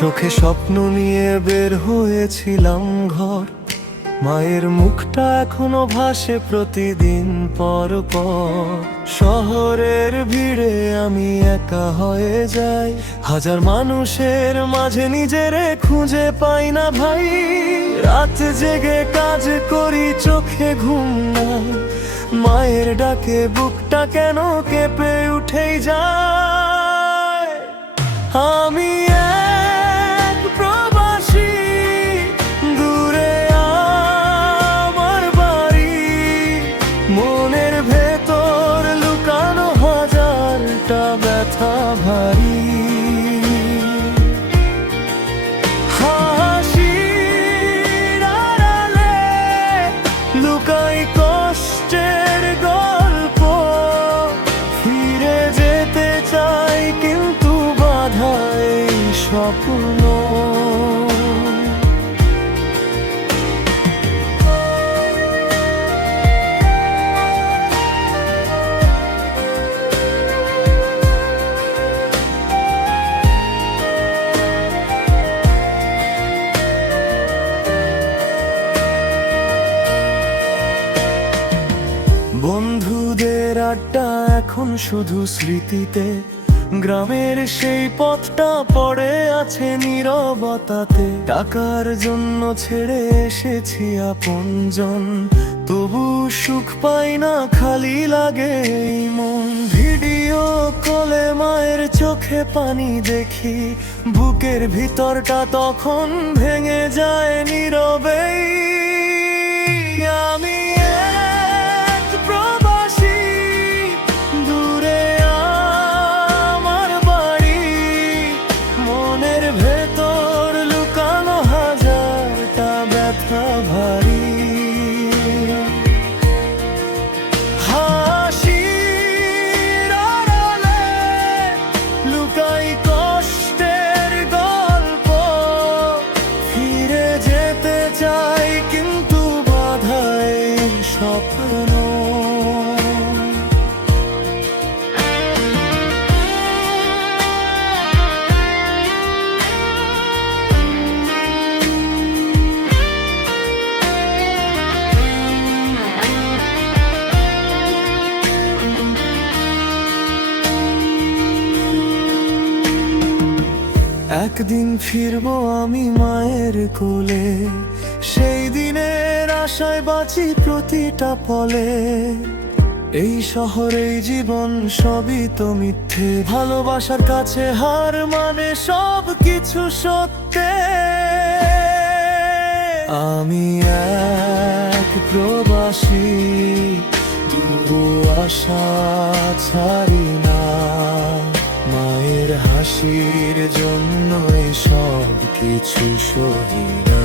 চোখে স্বপ্ন নিয়ে বের হয়েছিলাম ঘর, মায়ের মুখটা এখনো ভাসে প্রতিদিন পর পর। শহরের ভিড়ে আমি একা হয়ে যাই, হাজার মানুষের মাঝে নিজেরে খুঁজে পাই না ভাই। রাত জেগে কাজ করি, চোখে ঘুম নাই, মায়ের ডাকে বুকটা কেন কেঁপে উঠেই যায়। আমি এক প্রবাসী, দূরে আমার বাড়ি, মনের ভেতর লুকানো হাজারটা ব্যথা ভারী। হাসির আড়ালে লুকাই কষ্টের গল্প, ফিরে যেতে চাই কিন্তু বাধা এই স্বপ্ন। বন্ধুদের আড্ডা এখন শুধু স্মৃতিতে, গ্রামের সেই পথটা পড়ে আছে নীরবতাতে। টাকার জন্য ছেড়ে এসেছি আপনজন, তবু সুখ পাই না, খালি লাগে এই মন। ভিডিও কলে মায়ের চোখে পানি দেখি, বুকের ভিতরটা তখন ভেঙে যায় নীরবেই। আমি এক প্রবাসী, দূরে আমার বাড়ি, মনের ভেতর লুকানো হাজারটা ব্যথা ভারী। হাসির আড়ালে লুকাই কষ্টের গল্প, ফিরে যেতে চাই কিন্তু বাধাই স্বপ্ন। একদিন ফিরবো আমি মায়ের কোলে, সেই দিনের আশায় বাঁচি প্রতিটা পলে। এই শহরেই জীবন সবই তো মিথ্যে, ভালোবাসার কাছে হার মানে সব কিছু সত্যে। আমি এক প্রবাসী, তবু আশা ছাড়ি না, মায়ের হাসির জন্যই সব কিছু সহি না।